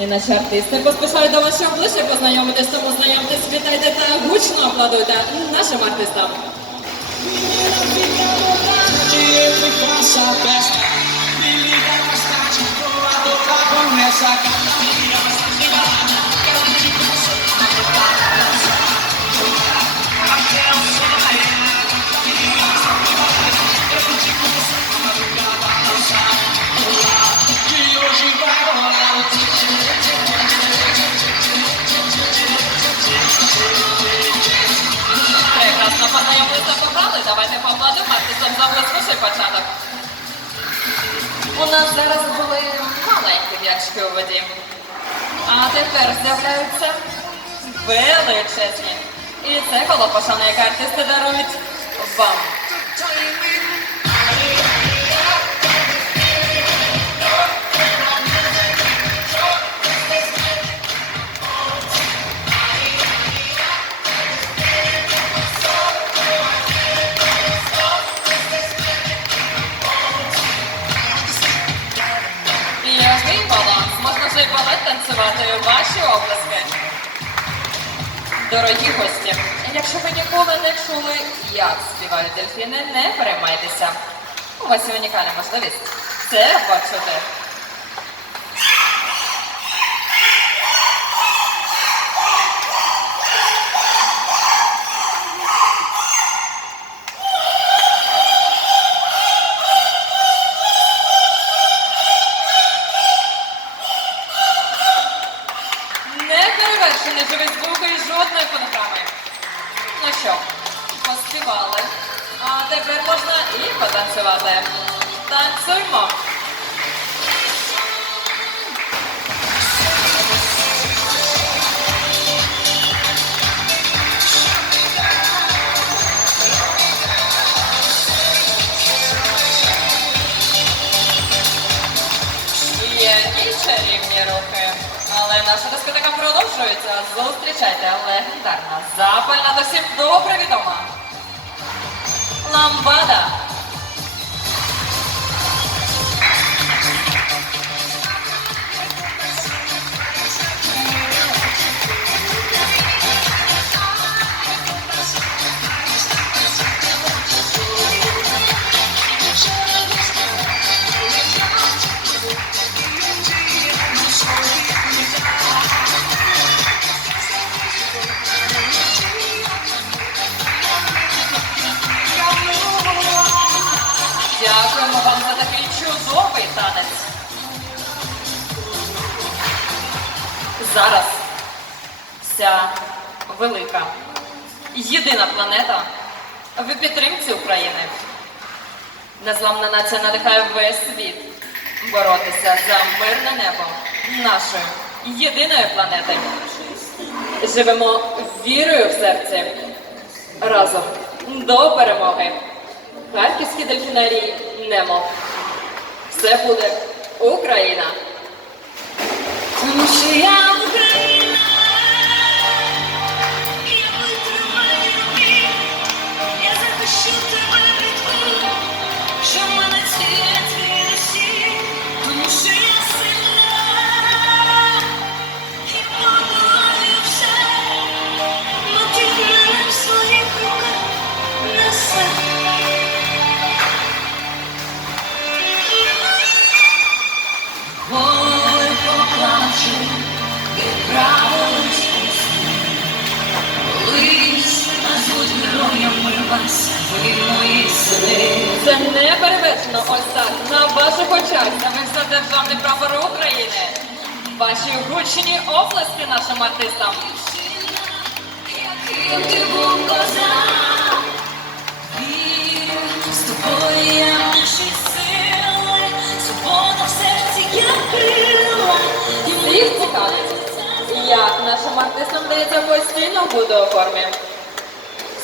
І наші артисти. Поспішають до вас, ще ближче познайомитись, тому знайомтесь, вітайте та гучно аплодуйте нашим артистам. Dinheiro познайомилися побрали. Давайте поаплодуємо артистам за блискучий початок. У нас зараз були маленькі м'ячки у воді. А тепер з'являються величезні. І це коло пошани, яке артисти дарують вам. Балет ваші обласки. Дорогі гості, якщо ви ніколи не чули, як співають дельфіни, не переймайтеся. У вас є унікальна можливість це почути. Є рівні рухи. Але наша дискотека продовжується. Зустрічайте легендарна, запальна та всім добре відома. Ламбада. Танець. Зараз вся велика, єдина планета в підтримці України. Незламна нація надихає весь світ боротися за мирне небо нашої єдиної планети. Живемо вірою в серці разом до перемоги. Харківські дельфінарії Немо. Все буде Україна. Тому що я Україна, ваших очах за державний прапор України. Ваші гучні оплески нашим артистам. Яким сили, свобода серці я крила. Всіх цікавить, як нашим артистам вдається постійно бути у формі.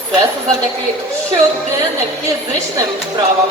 Все це завдяки щоденним фізичним вправам.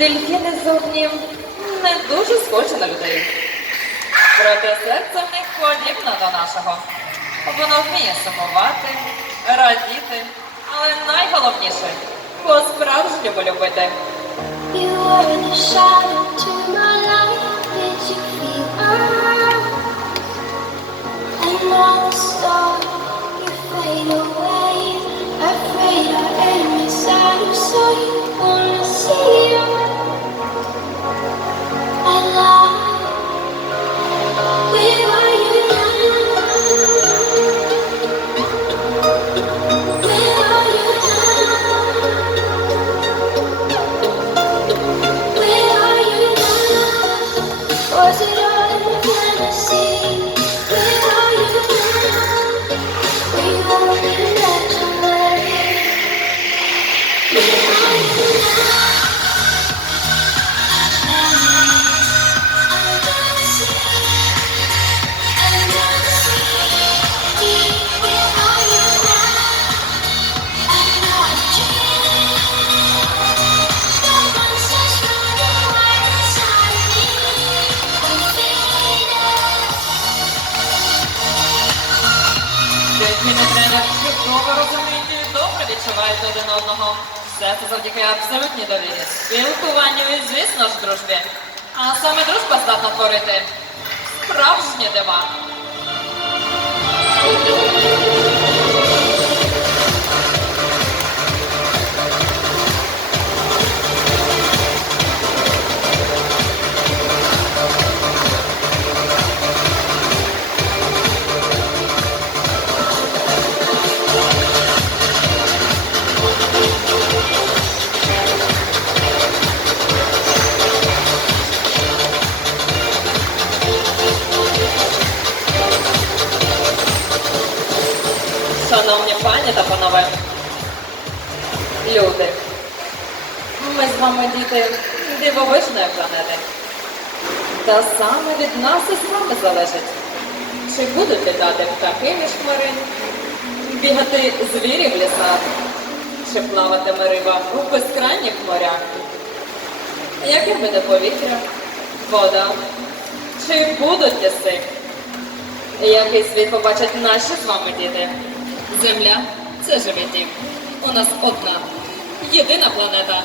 Дельфіни зовні не дуже схожі на людей. Проте серце в них подібне до нашого. Воно вміє сумувати, радіти, але найголовніше по-справжньому любити. You were the shadow to my light. Did відчувають один одного. Все це завдяки абсолютній довірі, спілкуванню і, звісно ж, дружбі. А саме дружба здатна творити справжні дива. Шановні пані та панове, люди, ми з вами діти дивовижної планети. Та саме від нас і з вами залежить, чи будуть літати птахи між хмарин, бігати звірі в лісах, чи плаватиме риба у безкрайніх морях. Яке буде повітря, вода, чи будуть ліси? Який світ побачать наші з вами діти? Земля це живий дім. У нас одна, єдина планета.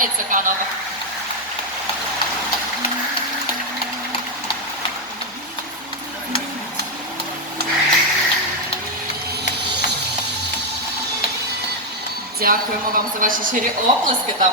Та Віталій Цуканов. Дякуємо вам за ваші щирі оплески та